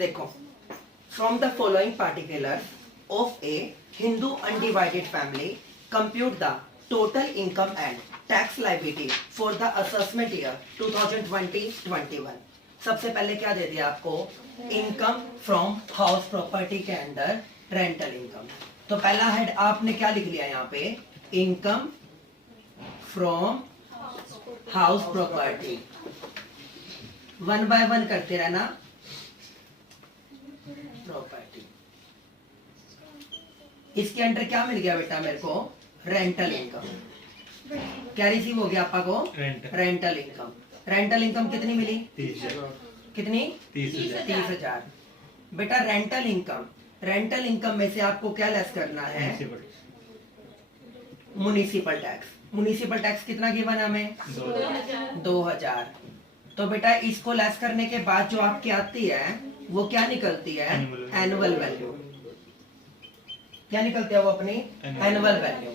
देखो, from the following particulars of A Hindu undivided family compute the total income and tax liability for the assessment year 2020-21। सबसे पहले क्या दे दिया आपको? Income from house property के अंदर रेंटल इनकम। तो पहला हेड आपने क्या लिख लिया यहाँ पे? Income from house property. One by one करते रहना। प्रॉपर्टी, इसके अंडर क्या मिल गया बेटा मेरे को? Rental income. क्या रिसीव हो गया आपा को? Rental income. रेंटल इनकम कितनी मिली? 30,000। कितनी? 30,000। बेटा रेंटल इनकम, रेंटल इनकम में से आपको क्या लेस करना है? Municipal tax. म्युनिसिपल टैक्स कितना गिवन है हमें? 2,000। तो बेटा इसको लेस करने के बाद जो आपकी आती है वो क्या निकलती है? Annual value. क्या निकलती है वो अपनी? Annual value.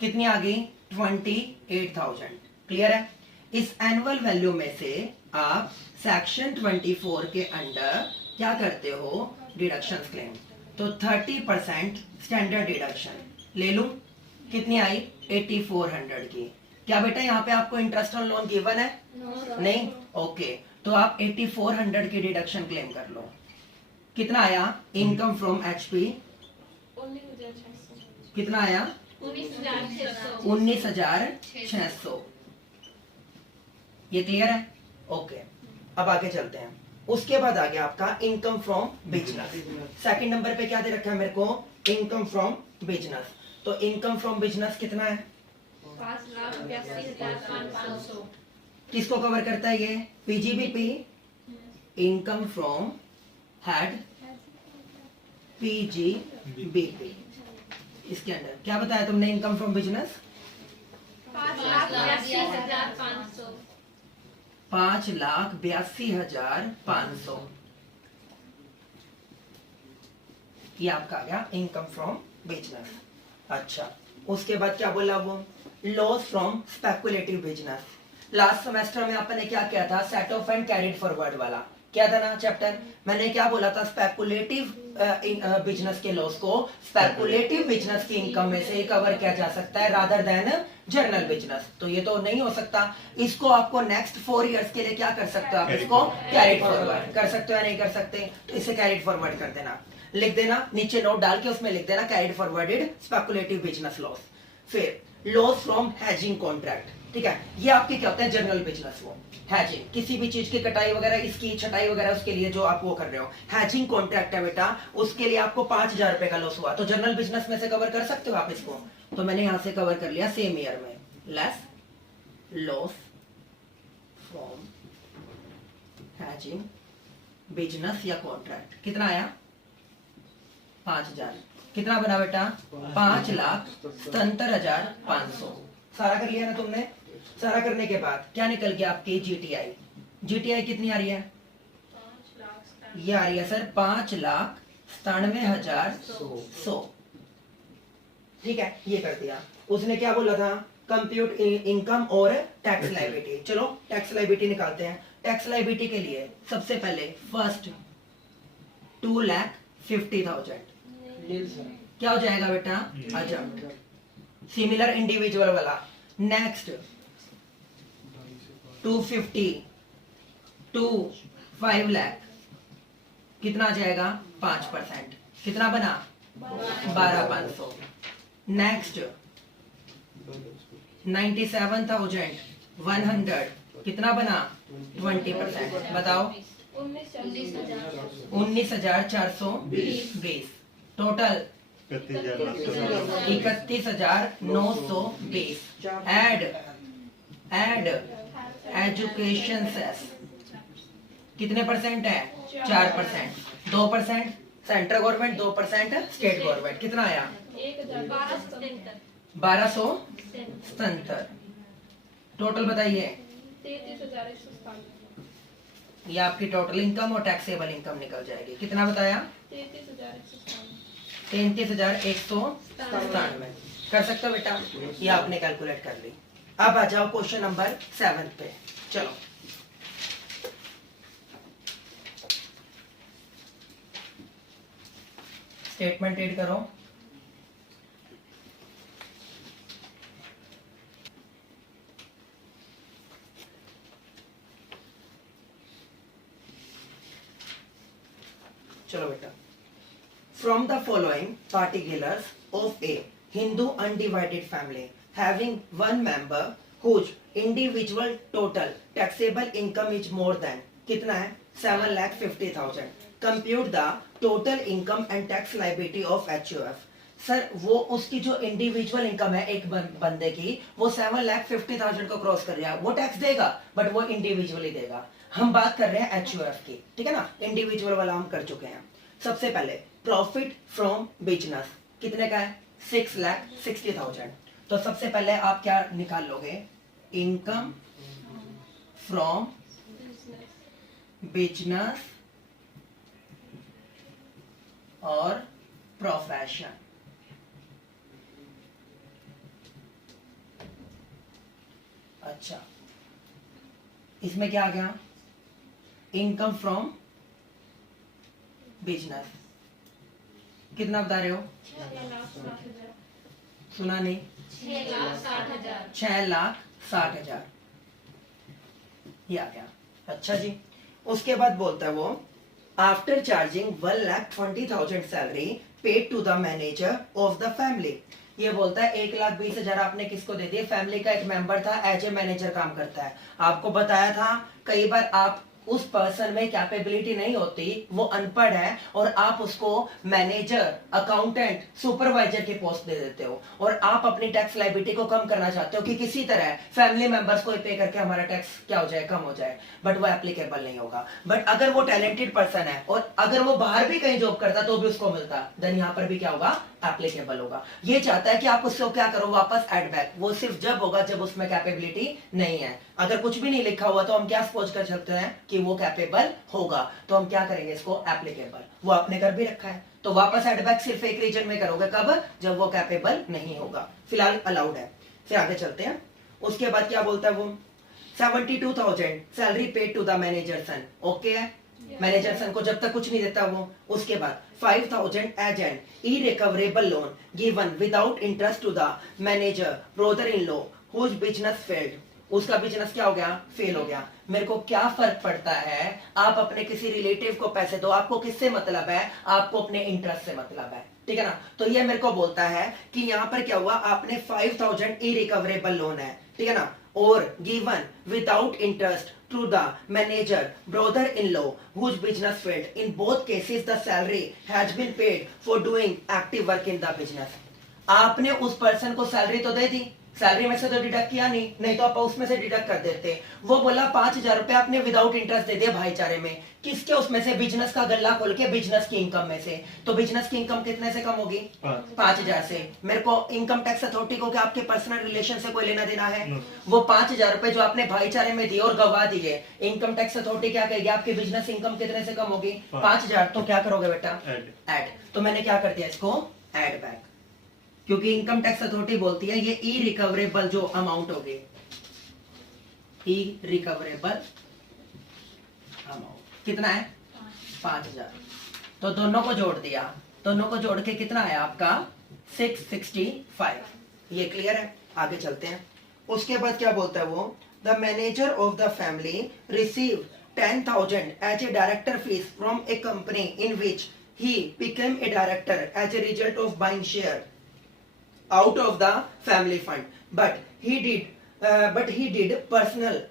कितनी आ गई? 28,000। क्लियर है? इस एनुअल वैल्यू में से आप सेक्शन 24 के अंडर क्या करते हो? Deduction claim. तो 30% स्टैंडर्ड डिडक्शन ले लूं। कितनी आई? 8400 की। क्या बेटा यहाँ पे आपको इंटरेस्ट ऑन लोन गिवन है? नहीं। ओके, तो आप 8400 की डिडक्शन क्लेम कर लो। कितना आया? इनकम फ्रॉम एचपी कितना आया? 19,600। ये क्लियर है? ओके, अब आगे चलते हैं। उसके बाद आ गया आपका income from business. Second number पे क्या दे रखा है मेरे को? Income from business. तो इनकम फ्रॉम बिजनेस कितना है? 5,82,500। किसको कवर करता है ये? PGBP. Income from head PGBP. इसके अंदर क्या बताया तुमने? Income from business 5,82,500। 5,82,500। ये आपका आ गया इनकम फ्रॉम बिजनेस। अच्छा, उसके बाद क्या बोला वो? Loss from speculative business. Last semester में आपने क्या किया था? Set of and carried forward वाला क्या था ना चैप्टर? मैंने क्या बोला था? स्पेकुलेटिव बिजनेस के लॉस को स्पेकुलेटिव बिजनेस की इनकम में से कवर किया जा सकता है रादर देन जनरल बिजनेस। तो ये तो नहीं हो सकता। इसको आपको नेक्स्ट 4 इयर्स के लिए क्या कर सकते हो? आप इसको कैरिड फॉरवर्ड कर सकते हो या नहीं कर सकते? तो इसे कैरिड फॉरवर्ड कर देना। लिख देना नीचे नोट डाल के, उसमें लिख देना carried forwarded speculative business loss. फिर लॉस फ्रॉम हैजिंग कॉन्ट्रैक्ट। ठीक है, ये आपके क्या होता है? General business. वो हैजिंग, किसी भी चीज की कटाई वगैरह, इसकी छटाई वगैरह, उसके लिए जो आप वो कर रहे हो हैजिंग कॉन्ट्रैक्ट है बेटा, उसके लिए आपको 5,000 रुपए का लॉस हुआ। तो जनरल बिजनेस में से कवर कर सकते हो आप इसको। तो मैंने यहां से कवर कर लिया सेम ईयर में। Less loss from hedging business या कॉन्ट्रैक्ट। कितना आया? 5,000। कितना बना बेटा? 5,77,500। सारा कर लिया ना तुमने? सारा करने के बाद क्या निकल गया आपकी? जीटीआई। जीटीआई कितनी आ रही है? ये आ रही है सर 5,97,100। ठीक है, ये कर दिया। उसने क्या बोला था? कंप्यूट इनकम और टैक्स लायबिलिटी। चलो टैक्स लायबिलिटी निकालते हैं। टैक्स लायबिलिटी के लिए सबसे पहले फर्स्ट 2,50,000 क्या हो जाएगा बेटा? अच्छा, सिमिलर इंडिविजुअल वाला। नेक्स्ट 250 टू 5 लाख कितना आ जाएगा? 5%। कितना बना? 12,500। नेक्स्ट 97,100 कितना बना? 20%। बताओ 19,420। टोटल 31,920। एड एजुकेशन सेस कितने परसेंट है? 4%। 2% सेंट्रल गवर्नमेंट, 2% स्टेट गवर्नमेंट। कितना आया? 1,277। टोटल बताइए। 33,197। ये आपकी टोटल इनकम और टैक्सेबल इनकम निकल जाएगी। कितना बताया? 33,197। कर सकते हो बेटा? ये आपने कैलकुलेट कर ली। अब आ जाओ क्वेश्चन नंबर 7 पे। चलो स्टेटमेंट रीड करो। चलो बेटा, from the following particulars of a Hindu undivided family having one member whose individual total taxable income is more than कितना है 7,50,000, compute the total income and tax liability of HUF। Sir वो उसकी जो individual income है एक बंदे की वो 7,50,000 को क्रॉस कर रहा है, वो टैक्स देगा बट वो इंडिविजुअली देगा। हम बात कर रहे हैं HUF की, ठीक है ना, इंडिविजुअल वाला हम कर चुके हैं। सबसे पहले प्रॉफिट फ्रॉम बिजनेस कितने का है 6,60,000। तो सबसे पहले आप क्या निकाल लोगे, इनकम फ्रॉम बिजनेस और प्रोफेशन। अच्छा, इसमें क्या आ गया, इनकम फ्रॉम बिजनेस कितना बता रहे हो, 6,60,000। सुना नहीं, 6,60,000। 6,60,000 ये आ गया। अच्छा जी, उसके बाद बोलता है वो after charging 1,20,000 salary paid to the manager of the family. ये बोलता है 1,20,000 आपने किसको दे दिए, फैमिली का एक मेंबर था, एज ए मैनेजर काम करता है। आपको बताया था कई बार आप उस पर्सन में कैपेबिलिटी नहीं होती, वो अनपढ़ है और आप उसको मैनेजर, अकाउंटेंट, सुपरवाइजर की पोस्ट दे देते हो और आप अपनी टैक्स लायबिलिटी को कम करना चाहते हो कि किसी तरह फैमिली मेंबर्स को पे करके हमारा टैक्स क्या हो जाए, कम हो जाए, बट वो एप्लीकेबल नहीं होगा। बट अगर वो टैलेंटेड पर्सन है और अगर वो बाहर भी कहीं जॉब करता तो भी उसको मिलता, देन यहाँ पर भी क्या होगा, एप्लीकेबल होगा। ये चाहता है कि आप उससे क्या करो, वापस एड बैक। वो सिर्फ जब होगा जब उसमें कैपेबिलिटी नहीं है। अगर कुछ भी नहीं लिखा हुआ तो हम क्या सपोज कर सकते हैं कि वो कैपेबल होगा, तो हम क्या करेंगे इसको एप्लीकेबल। वो आपने कर भी रखा है तो वापस एड बैक सिर्फ एक रीजन में करोगे, कब, जब वो कैपेबल नहीं होगा। फिलहाल अलाउड है। फिर आगे चलते हैं। उसके बाद क्या बोलता है वो, 72,000 salary paid to the manager son. Okay है, मैनेजर सन को जब तक कुछ नहीं देता वो। उसके बाद 5,000 as an irrecoverable loan given without interest to the manager brother in law whose business failed. उसका बिजनेस क्या हो गया, फेल हो गया। मेरे को क्या फर्क पड़ता है, आप अपने किसी रिलेटिव को पैसे दो, आपको किससे मतलब है, आपको अपने इंटरेस्ट से मतलब है, ठीक है ना। तो ये मेरे को बोलता है कि यहाँ पर क्या हुआ, आपने 5,000 इरिकवरेबल लोन है, ठीक है ना, और given without interest to the manager brother-in-law whose business failed. In both cases the salary has been paid for doing active work in the business. आपने उस पर्सन को सैलरी तो दे दी, सैलरी में से तो डिडक्ट किया नहीं तो आप उसमें से डिडक्ट कर देते। वो बोला 5,000 रुपए आपने विदाउट इंटरेस्ट दे दिया भाईचारे में, किसके, उसमें से बिजनेस का गल्ला खोल के बिजनेस की इनकम में से। तो बिजनेस की इनकम कितने से कम होगी, 5,000 से। मेरे को इनकम टैक्स अथॉरिटी को क्या आपके पर्सनल रिलेशन से कोई लेना देना है, वो 5,000 रुपए जो आपने भाईचारे में दिए और गवा दिए, इनकम टैक्स अथॉरिटी क्या कहेगी, आपकी बिजनेस इनकम कितने से कम होगी, 5,000। तो क्या करोगे बेटा, ऐड। तो मैंने क्या कर दिया इसको, ऐड बैक, क्योंकि इनकम टैक्स अथॉरिटी बोलती है ये ई रिकवरेबल जो अमाउंट होगी, ई रिकवरेबल अमाउंट कितना है, 5,000। तो दोनों को जोड़ दिया, दोनों को जोड़ के कितना है आपका 665। ये क्लियर है, आगे चलते हैं। उसके बाद क्या बोलता है वो, the manager of the family receive 10,000 as a director fee from a company in which he became a director as a result of buying share out of the family fund, but he did personal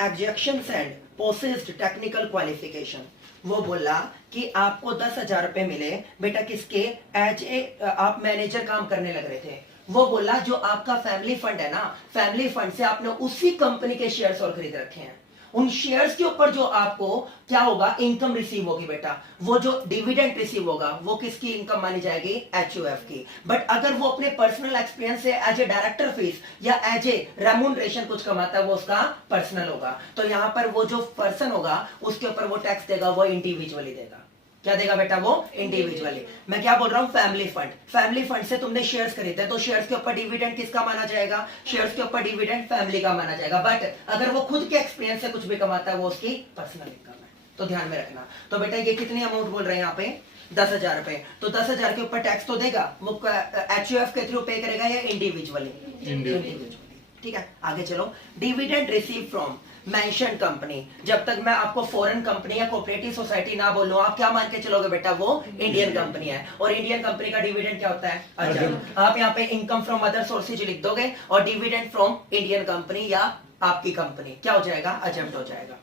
objections and possessed technical qualification। वो बोला कि आपको 10,000 रुपए मिले बेटा, किसके, as a आप manager काम करने लग रहे थे। वो बोला जो आपका फैमिली फंड है ना, फैमिली फंड से आपने उसी कंपनी के शेयर्स और खरीद रखे हैं, उन शेयर्स के ऊपर जो आपको क्या होगा, इनकम रिसीव होगी बेटा, वो जो डिविडेंड रिसीव होगा वो किसकी इनकम मानी जाएगी, HUF की। बट अगर वो अपने पर्सनल एक्सपीरियंस से एज ए डायरेक्टर फीस या एज ए रेम्यूनरेशन कुछ कमाता है, वो उसका पर्सनल होगा। तो यहाँ पर वो जो पर्सन होगा उसके ऊपर वो टैक्स देगा, वो इंडिविजुअली देगा। क्या देगा बेटा, वो इंडिविजुअली। मैं क्या बोल रहा हूँ, फैमिली फंड, फैमिली फंड से तुमने शेयर्स खरीदे तो शेयर्स के ऊपर डिविडेंड किसका माना जाएगा, शेयर्स के ऊपर डिविडेंड फैमिली का माना जाएगा। बट अगर वो खुद के एक्सपीरियंस से कुछ भी कमाता है वो उसकी पर्सनल इनकम है। तो ध्यान में रखना। तो बेटा ये कितनी अमाउंट बोल रहे हैं यहाँ पे 10,000 रुपए, तो 10,000 के ऊपर टैक्स तो देगा, वो HUF के थ्रू पे करेगा या इंडिविजुअली? इंडिविजुअली। ठीक है, आगे चलो। Dividend receive from mention company, जब तक मैं आपको फॉरेन कंपनी या कोऑपरेटिव सोसाइटी ना बोलूं, आप क्या मान के चलोगे बेटा, वो इंडियन कंपनी है, और इंडियन कंपनी का डिविडेंड क्या होता है? अजम्प्ट। आप यहाँ पे इनकम फ्रॉम अदर सोर्सेज लिख दोगे और डिविडेंड फ्रॉम इंडियन कंपनी या आपकी कंपनी क्या हो जाएगा? अजम्प्ट हो जाएगा।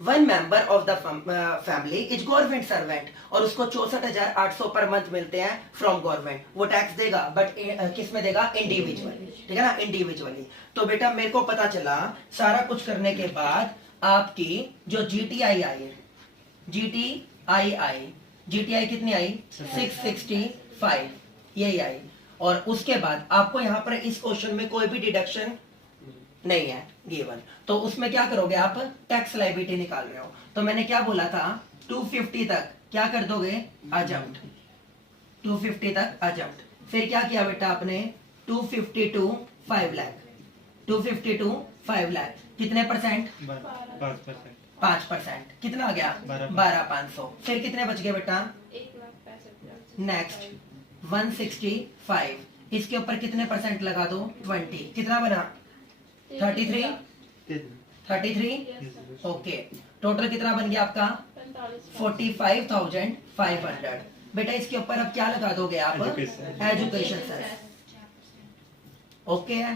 One member of the family is government servant, और उसको 64,800 पर मंथ मिलते हैं फ्रॉम गवर्नमेंट, वो टैक्स देगा, बट किस में देगा? इंडिविजुअली। ठीक है ना, इंडिविजुअली। तो बेटा मेरे को पता चला सारा कुछ करने के बाद आपकी जो GTI आई है, GTI कितनी आई? 665, यही आई। और उसके बाद आपको यहाँ पर इस क्वेश्चन में कोई भी डिडक्शन नहीं है गिवन, तो उसमें क्या करोगे आप? टैक्स लायबिलिटी निकाल रहे हो, तो मैंने क्या बोला था 250 तक क्या कर दोगे? अजम्प्ट। 250 तक अजम्प्ट। फिर क्या किया बेटा आपने? 250 to 5 लाख, 250 to 5 लाख कितने परसेंट? 5%। कितना आ गया? 12,500। फिर कितने बच गए बेटा? 1,65,000। नेक्स्ट 165, इसके ऊपर कितने परसेंट लगा दो? 20। कितना बना? 33। ओके, टोटल कितना बन गया आपका? 45,500। बेटा इसके ऊपर अब क्या लगा दोगे आप? Education sir. ओके है,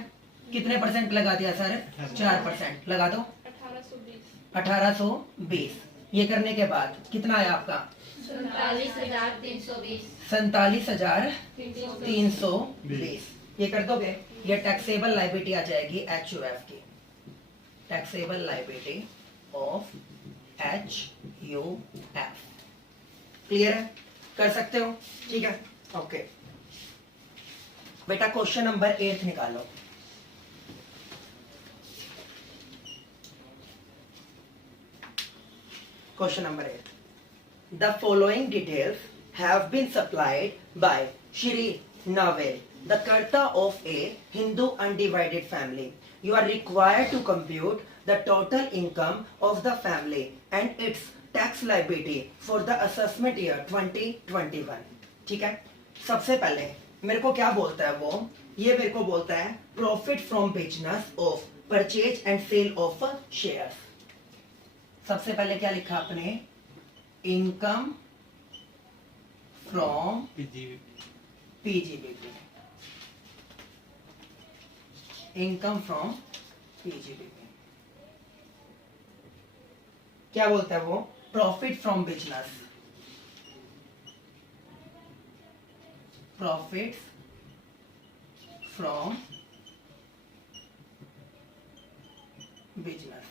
कितने परसेंट लगा दिया सर? 4% लगा दो। 1820। ये करने के बाद कितना आया आपका? 47,320। ये कर दोगे, ये टैक्सेबल लायबिलिटी आ जाएगी HUF की, taxable liability of HUF। Clear है? कर सकते हो? ठीक है, ओके। बेटा क्वेश्चन नंबर 8 निकालो। Question number 8, the following details have been supplied by Shri Navel, the Karta of a Hindu undivided family. You are required to compute the total income of the family and its tax liability for the assessment year 2021. ठीक है, सबसे पहले मेरे को क्या बोलता है वो? ये मेरे को बोलता है profit from business of purchase and sale of shares. सबसे पहले क्या लिखा आपने? Income from PGBP, income from PGBP। क्या बोलता है वो? Profit from business, profit from business.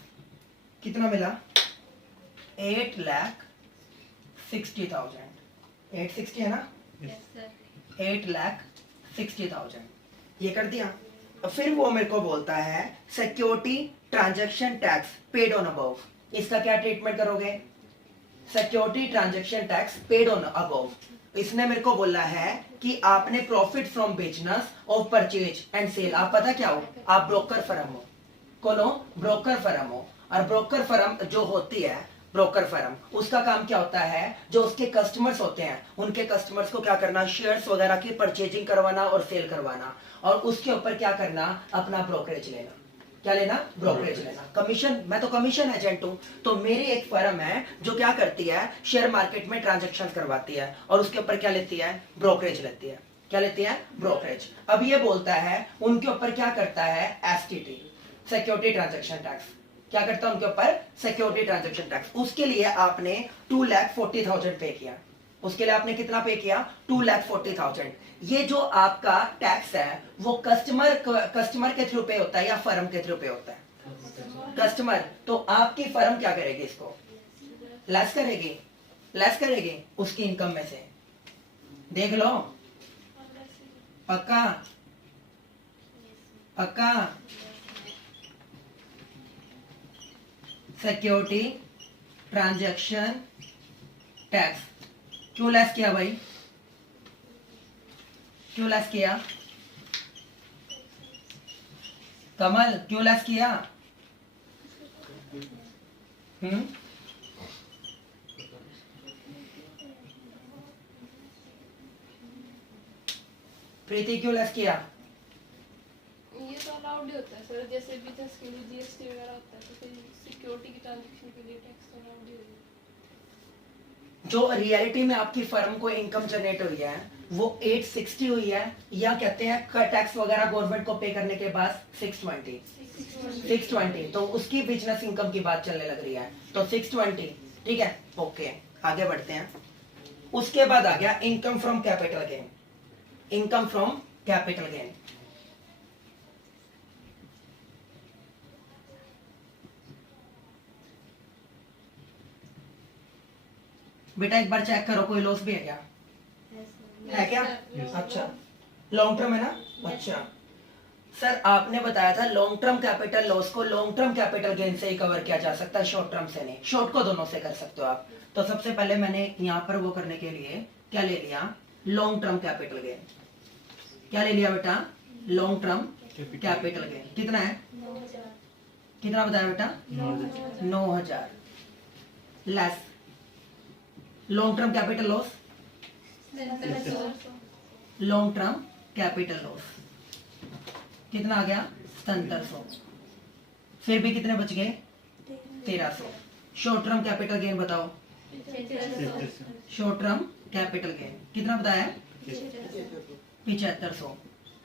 कितना मिला? 8,60,000। 860 है ना? 8,60,000। ये कर दिया। फिर वो मेरे को बोलता है security transaction tax paid on above. इसका क्या ट्रीटमेंट करोगे? Security transaction tax paid on above. इसने मेरे को बोला है कि आपने profit from business of purchase and sale, आप पता क्या हो? आप ब्रोकर फर्म हो। कौन हो? ब्रोकर फर्म हो। और ब्रोकर फर्म जो होती है, ब्रोकर फर्म, उसका काम क्या होता है? जो उसके कस्टमर्स होते हैं, उनके कस्टमर्स को क्या करना? शेयर्स वगैरह की परचेजिंग करवाना और सेल करवाना, और उसके ऊपर क्या करना? अपना ब्रोकरेज लेना। क्या लेना? ब्रोकरेज लेना, कमीशन। मैं तो कमीशन एजेंट हूं, तो मेरी एक फर्म है जो क्या करती है? शेयर मार्केट में ट्रांजैक्शन करवाती है, और उसके ऊपर क्या लेती है? ब्रोकरेज लेती है। क्या लेती है? ब्रोकरेज। अब ये बोलता है उनके ऊपर क्या करता है? STT, security transaction tax. क्या करता है उनके ऊपर? Security transaction tax. उसके लिए आपने 2,40,000 पे किया। उसके लिए आपने कितना पे किया? 2,40,000। ये जो आपका टैक्स है वो कस्टमर के थ्रू पे होता है या फर्म के थ्रू पे होता है? कस्टमर। तो आपकी फर्म क्या करेगी? इसको लेस करेगी, लेस करेगी उसकी इनकम में से। देख लो, पक्का पक्का। सिक्योरिटी ट्रांजैक्शन टैक्स क्यों लेस किया भाई? क्यों लेस किया? कमल क्यों लेस किया? प्रीति क्यों लेस किया? ये तो अलाउड ही होता है सर, जैसे बिजनेस के लिए जीएसटी वगैरह होता है तो फिर सिक्योरिटी की ट्रांजैक्शन के लिए टैक्स तो अलाउड ही होगा। जो रियलिटी में आपकी फर्म को इनकम जनरेट हुई है वो 860 हुई है, या कहते हैं टैक्स वगैरह गवर्नमेंट को पे करने के बाद 620, तो उसकी बिजनेस इनकम की बात चलने लग रही है, तो 620 ठीक है। ओके आगे बढ़ते हैं। उसके बाद आ गया income from capital gain. Income from capital gain, बेटा एक बार चेक करो कोई लॉस भी है क्या? है क्या? अच्छा लॉन्ग टर्म है ना? अच्छा सर आपने बताया था लॉन्ग टर्म कैपिटल लॉस को लॉन्ग टर्म कैपिटल गेन से ही कवर किया जा सकता है, शॉर्ट टर्म से नहीं। शॉर्ट को दोनों से कर सकते हो आप। तो सबसे पहले मैंने यहां पर वो करने के लिए क्या ले लिया? Long term capital gain. क्या ले लिया बेटा? Long term capital gain. कितना है? 9,000। कितना बताया बेटा? 9,000 less long term capital loss. Long term capital loss कितना आ गया? 7700। फिर भी कितने बच गए? 1300। शॉर्ट टर्म कैपिटल गेन बताओ। शॉर्ट टर्म कैपिटल गेन कितना बताया? 7500।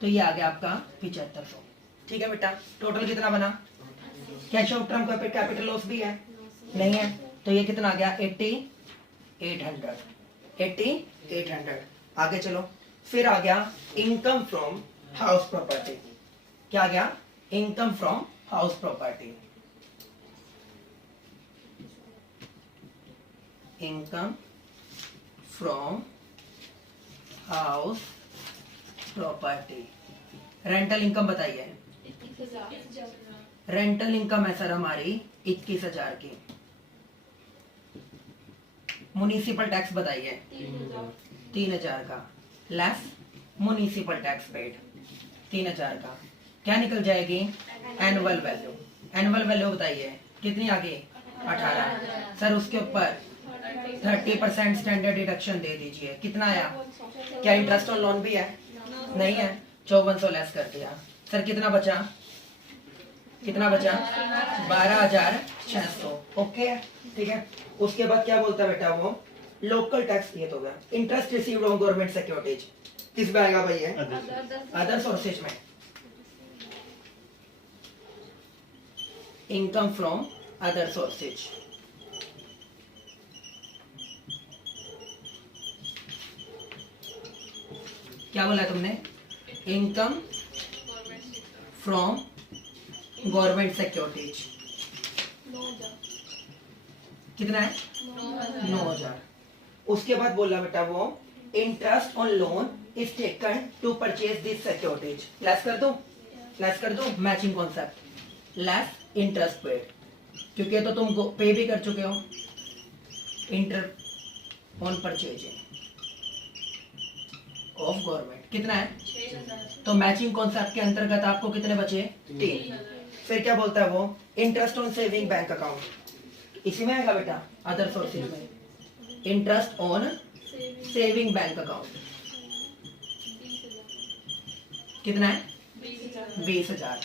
तो ये आ गया आपका 7500। ठीक है बेटा, टोटल कितना बना? क्या शॉर्ट टर्म कैपिटल लॉस भी है? नहीं है, तो ये कितना आ गया? 8800। 8800। आगे चलो, फिर आ गया इनकम फ्रॉम हाउस प्रॉपर्टी। क्या आ गया? Income from house property. Income from house property. Rental income बताइए। 21,000। रेंटल इनकम है सर हमारी 21,000 की। म्युनिसिपल टैक्स बताइए। 3,000 का लेस म्युनिसिपल टैक्स पेड 3,000 का। क्या निकल जाएगी? Annual value. एनुअल वैल्यू बताइए कितनी आगे? 18। सर उसके ऊपर 30% स्टैंडर्ड डिडक्शन दे दीजिए। कितना आया? क्या इंटरेस्ट ऑन लोन भी है? नहीं है, 5400 लेस कर दिया। सर कितना बचा? कितना बचा? 12,600। ओके ठीक है। उसके बाद क्या बोलता है बेटा वो? लोकल टैक्स ये तो गया। Interest received on government securities किस में आएगा भाई? अदर सोर्सेज में। Income from other sources. क्या बोला तुमने? Income from government securities 9,000। कितना है? 9,000। उसके बाद बोला बेटा वो interest on loan is taken to purchase this securities. Less कर दो, लेस कर दो, matching concept. Less interest paid, क्योंकि तो तुम पे भी कर चुके हो। Interest on purchasing of government कितना है? 6,000। तो मैचिंग कॉन्सेप्ट के अंतर्गत आपको कितने बचे? 3। फिर क्या बोलता है वो? Interest on saving bank account इसी में आएगा बेटा, अदर सोर्सेज में। Interest on saving bank account 20,000। कितना है? 20,000। 20,000।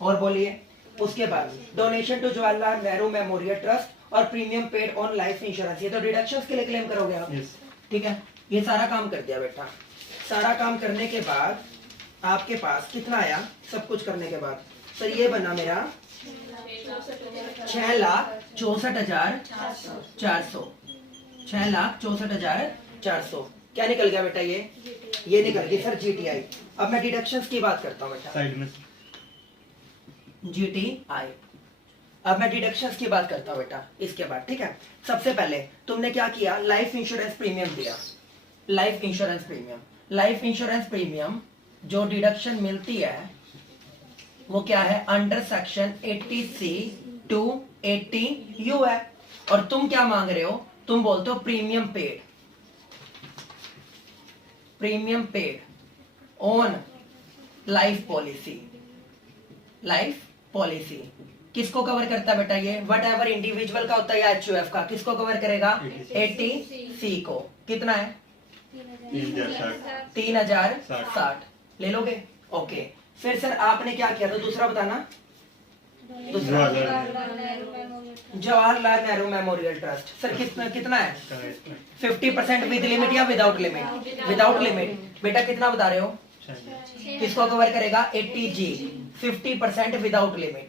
और बोलिए उसके बाद donation to Jawaharlal Nehru memorial trust और premium paid on life insurance. ये तो डिडक्शंस के लिए क्लेम करोगे आप। ठीक है, ये सारा काम कर दिया बेटा। सारा काम करने के बाद आपके पास कितना आया? सब कुछ करने के बाद सर ये बना मेरा 6,64,400। 6,64,400। क्या निकल गया बेटा? ये निकल गई सर GTI। अब मैं डिडक्शंस की बात करता हूँ बेटा। साइड में GTI। अब मैं डिडक्शंस की बात करता हूँ बेटा इसके बाद। ठीक है, सबसे पहले तुमने क्या किया? लाइफ इंश्योरेंस प्रीमियम दिया। Life insurance premium, life insurance premium जो डिडक्शन मिलती है वो क्या है? Under section 80C to 80U है। और तुम क्या मांग रहे हो? तुम बोलते हो premium paid. Premium paid on life policy. Life policy किसको कवर करता है बेटा? ये वट एवर इंडिविजुअल का होता है या HUF का, किसको कवर करेगा? 80C को। कितना है? 3,060 3,060 ले लोगे? ओके, फिर सर आपने क्या किया था दूसरा बताना? Jawaharlal Nehru memorial trust sir कितना कितना है? 50% विद लिमिट या विदाउट लिमिट? Without limit. बेटा कितना बता रहे हो? किसको कवर करेगा? 80G। 50% without limit,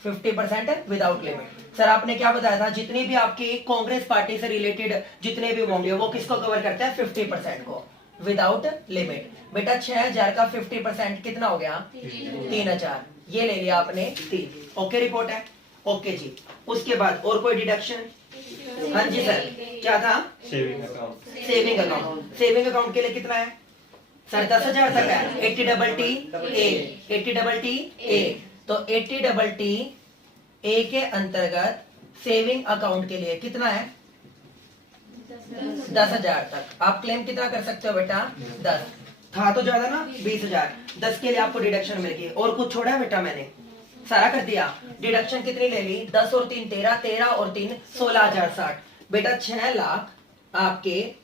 50% without limit. Sir आपने क्या बताया था? जितनी भी आपकी कांग्रेस पार्टी से रिलेटेड जितने भी होंगे वो किसको कवर करते हैं? 50% को, विदाउट लिमिट। बेटा 6,000 का 50% कितना हो गया? 3,000। ये ले लिया आपने 3। ओके रिपोर्ट है? ओके जी। उसके बाद और कोई डिडक्शन? हाँ जी सर, क्या था? Saving account. Saving account. Saving account के लिए कितना है सर? 10,000 तक है। 80TT A। तो 80TT A के अंतर्गत सेविंग अकाउंट के लिए कितना है? 10,000 तक। आप क्लेम कितना कर सकते हो बेटा? 10। था तो ज्यादा ना, 20,000। 10 के लिए आपको डिडक्शन मिल गई। और कुछ छोड़ा है बेटा? मैंने सारा कर दिया। डिडक्शन कितनी ले ली? 10 और 3 13, 13 और 3 16,060। बेटा 6 लाख आपके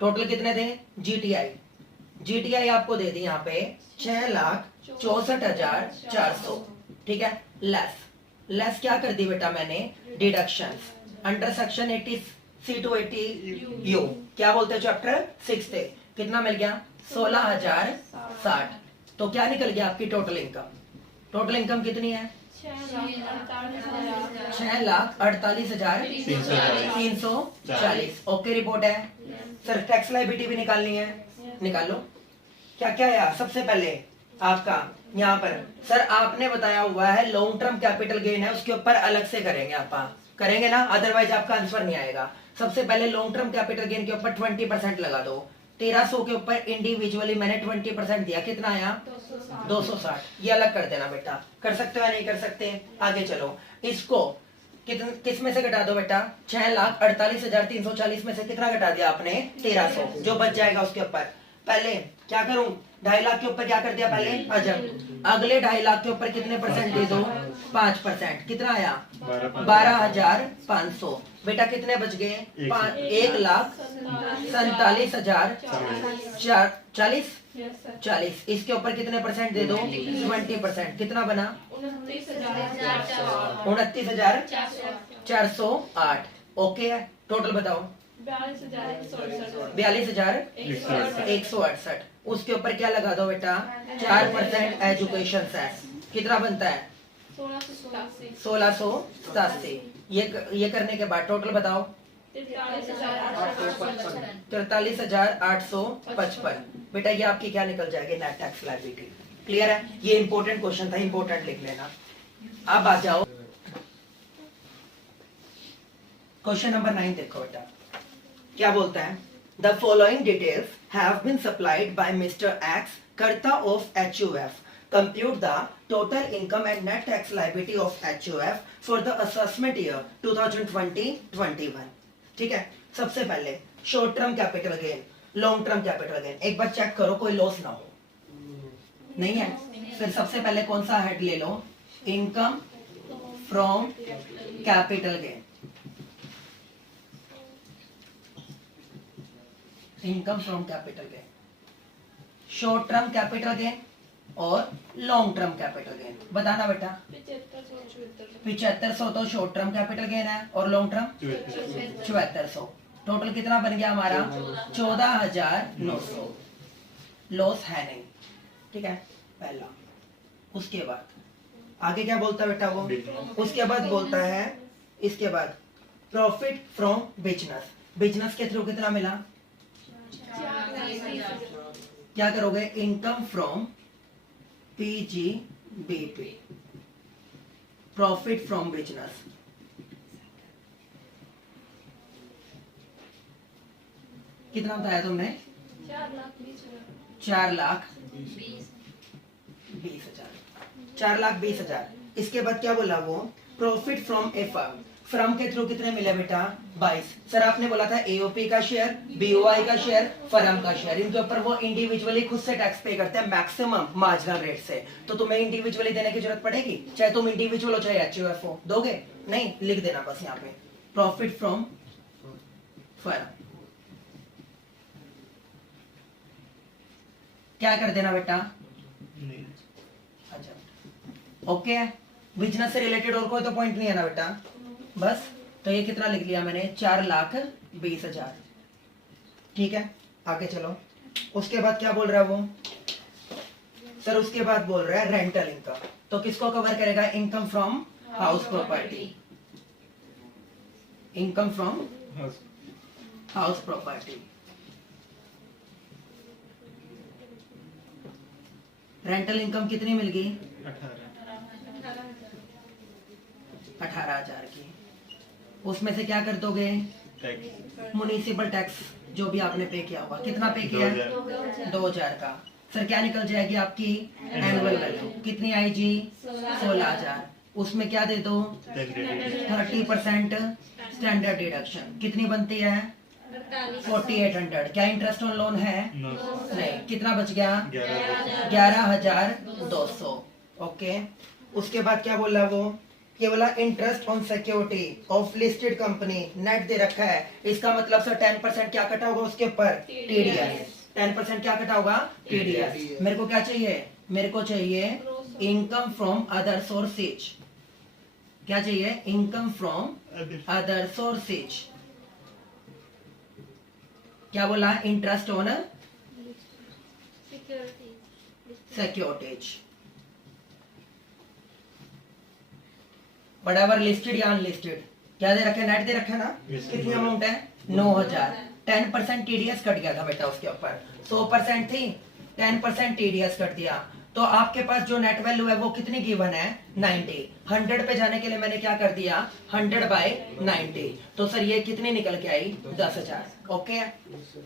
टोटल कितने थे? जीटीआई आपको दे दी यहाँ पे 6,64,400। ठीक है। लेस क्या कर दी बेटा मैंने? Deductions under section 80 C to 80 U। क्या बोलते हैं? चैप्टर 6 थे। कितना मिल गया? 16,060। तो क्या निकल गया आपकी टोटल इनकम? टोटल इनकम कितनी है? 6,48,340। ओके रिपोर्ट है? सर टैक्स लायबिलिटी भी निकालनी है, निकालो। क्या क्या है? सबसे पहले आपका यहाँ पर सर आपने बताया हुआ है लॉन्ग टर्म कैपिटल गेन है, उसके ऊपर अलग से करेंगे। आप करेंगे ना, अदरवाइज आपका आंसर नहीं आएगा। सबसे पहले लॉन्ग टर्म कैपिटल गेन के ऊपर 20% लगा दो। 1300 के ऊपर इंडिविजुअली मैंने 20% दिया। कितना आया? 260। ये अलग कर देना बेटा। कर सकते हो या नहीं कर सकते? आगे चलो। इसको किस में से घटा दो बेटा? 6,48,340 में से कितना घटा दिया आपने? 1300। जो बच जाएगा उसके ऊपर पहले क्या करूं? 2.5 लाख के ऊपर क्या कर दिया पहले? अजब। अगले 2.5 लाख के ऊपर कितने परसेंट दे दो? 5%। कितना आया? 12,500। बेटा कितने बच गए? 1,47,040। इसके ऊपर कितने परसेंट दे दो? 20%। कितना बना? 29,408। ओके है। टोटल बताओ? 42,168। उसके ऊपर क्या लगा दो बेटा? 4% एजुकेशन सेस। कितना बनता है? 1687। ये करने के बाद टोटल बताओ? 43,855। बेटा ये आपकी क्या निकल जाएगी? Net tax liability. क्लियर है? ये इंपॉर्टेंट क्वेश्चन था, इंपॉर्टेंट लिख लेना। अब आ जाओ क्वेश्चन नंबर 9 देखो बेटा। क्या बोलता है? The following details have been supplied by mister X, karta of HUF। Compute the total income and net tax liability of HUF for the assessment year 2020-21। ठीक है। सबसे पहले short term capital gain, long term capital gain. एक बार check करो कोई loss ना हो। नहीं है? फिर सबसे पहले कौन सा हेड ले लो? Income from capital gain. Income from capital gain, short term capital gain और लॉन्ग टर्म कैपिटल गेन। बताना बेटा। 7500 तो शॉर्ट टर्म कैपिटल गेन है और लॉन्ग टर्म 7400। टोटल कितना बन गया हमारा? 14,900। लॉस है नहीं। ठीक है पहला। उसके बाद आगे क्या बोलता है बेटा वो? उसके बाद बोलता है इसके बाद प्रॉफिट फ्रॉम बिजनेस। बिजनेस के थ्रू कितना मिला? क्या करोगे? Income from PGBP, profit from business. कितना बताया तुमने? 4,20,000। 4,20,000। इसके बाद क्या बोला वो? Profit from A firm. Firm के थ्रू कितने मिले बेटा? 22। सर आपने बोला था AOP का शेयर, BOI का शेयर, फर्म का शेयर। इनके ऊपर वो इंडिविजुअली खुद से टैक्स पे करते हैं मैक्सिमम मार्जिनल रेट से। तो तुम्हें इंडिविजुअली देने की जरूरत पड़ेगी? चाहे तुम इंडिविजुअल हो चाहे HUF हो, दोगे? नहीं, लिख देना बस यहाँ पे प्रॉफिट फ्रॉम स्वरा क्या कर देना बेटा? अच्छा ओके, बिजनेस से रिलेटेड और कोई तो पॉइंट नहीं है ना बेटा? बस, तो ये कितना लिख लिया मैंने? 4,20,000। ठीक है, आगे चलो। उसके बाद क्या बोल रहा है वो सर? उसके बाद बोल रहा है रेंटल इनकम। तो किसको कवर करेगा? Income from house property, income from house property. Rental income कितनी मिल गई? 18,000 की। उसमें से क्या कर दोगे? म्युनिसिपल टैक्स जो भी आपने पे किया होगा। कितना पे किया? 2,000 का। सर क्या निकल जाएगी आपकी एनुअल वैल्यू? कितनी आएगी? 16,000। उसमें क्या दे दो? 30% स्टैंडर्ड डिडक्शन। कितनी बनती है? 4,800। क्या इंटरेस्ट ऑन लोन है? नहीं। कितना बच गया? 11,200। ओके, उसके बाद क्या बोला वो? ये बोला interest on security of listed company net दे रखा है। इसका मतलब सर 10% क्या कटा होगा उसके ऊपर? टीडीएस। 10% क्या कटा होगा? टीडीएस। मेरे को क्या चाहिए? मेरे को चाहिए इनकम फ्रॉम अदर सोर्सेज। क्या चाहिए? Income from other sources. क्या बोला? इंटरेस्ट ऑन सिक्योरिटीज, बराबर लिस्टेड या अनलिस्टेड। क्या दे रखे? नेट दे रखे ना? कितनी अमाउंट है? 9,000। 10% टीडीएस कट गया था बेटा उसके ऊपर। 100% थी, 10% टीडीएस कट दिया। तो आपके पास जो नेट वैल्यू है वो कितनी गिवन है? 90। 100 पे जाने के लिए मैंने क्या कर दिया? 100/90। तो सर ये कितनी निकल के आई? 10,000। ओके,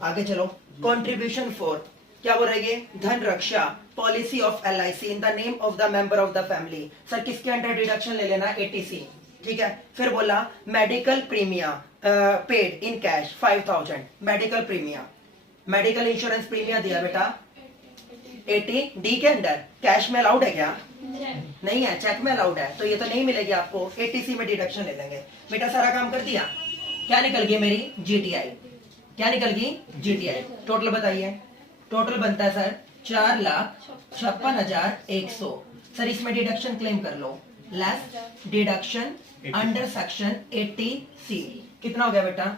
आगे चलो। कॉन्ट्रीब्यूशन फॉर क्या बोल रही है? Dhan Raksha policy of LIC in the name of the member of the family. Sir किसके अंडर डिडक्शन ले लेना? ATC। ठीक है, फिर बोला medical premium paid in cash 5,000। Medical premium, medical insurance premium दिया बेटा 80D के अंडर। कैश में अलाउड है क्या? नहीं है, चेक में अलाउड है, तो ये तो नहीं मिलेगी आपको। ATC में डिडक्शन ले लेंगे बेटा। सारा काम कर दिया। क्या निकल गई मेरी? GTI। क्या निकल गई? GTI। टोटल बताइए। टोटल बनता है सर 4,56,100। सर इसमें डिडक्शन क्लेम कर लो। Less deduction under section 80C कितना हो गया बेटा?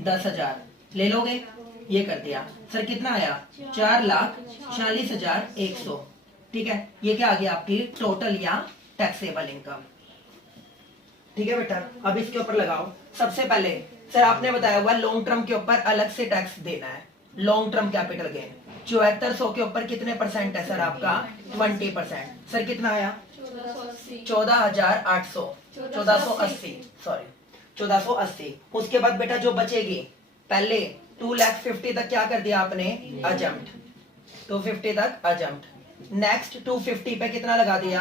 10,000 ले लोगे? ये कर दिया। सर कितना आया? 4,40,100। ठीक है, ये क्या आ गया आपकी? टोटल या टैक्सेबल इनकम। ठीक है बेटा, अब इसके ऊपर लगाओ। सबसे पहले सर आपने बताया हुआ लॉन्ग टर्म के ऊपर अलग से टैक्स देना है। लॉन्ग टर्म कैपिटल गेन 7400 के ऊपर कितने परसेंट है सर आपका? 20%। सर कितना आया? 14,800, 1480, सॉरी 1480। उसके बाद बेटा जो बचेगी, पहले 2,50,000 तक क्या कर दिया आपने? अजम्प्ट। 250 तक अजम्प्ट। नेक्स्ट 250 पे कितना लगा दिया?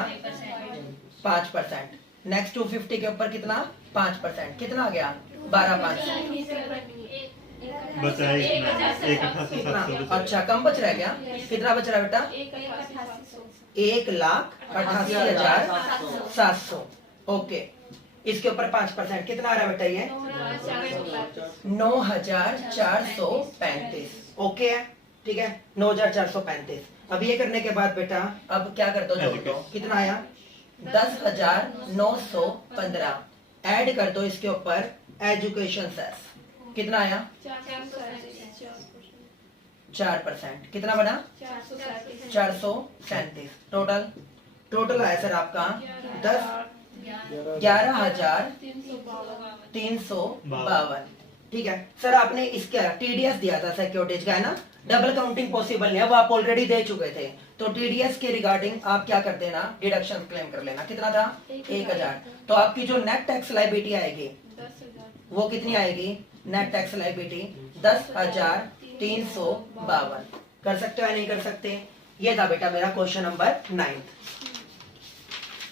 5%। नेक्स्ट 250 के ऊपर कितना? 5%। कितना आ गया? 12,500। बचा है इसमें कितना? अच्छा कम बच रहा है क्या? कितना बच रहा है बेटा? 1,88,700। ओके, इसके ऊपर 5%। कितना आ रहा है बेटा? ये 9,435। ओके है, ठीक है, 9,435। अब ये करने के बाद बेटा अब क्या कर दो? जोड़ दो। कितना आया? 10,915। ऐड कर दो इसके ऊपर एजुकेशन सेस। कितना आया? 4%। कितना बना? 437। टोटल आया सर आपका 11,352। ठीक है सर, आपने इसका टीडीएस दिया था सिक्योरिटीज का, है ना? डबल काउंटिंग पॉसिबल नहीं है, वो आप ऑलरेडी दे चुके थे। तो टीडीएस के रिगार्डिंग आप क्या कर देना? डिडक्शन क्लेम कर लेना। कितना था? 1,000। तो आपकी जो नेट टैक्स लायबिलिटी आएगी वो कितनी आएगी? Net tax liability 10,352। कर सकते हो या नहीं कर सकते? ये था बेटा मेरा क्वेश्चन नंबर 9।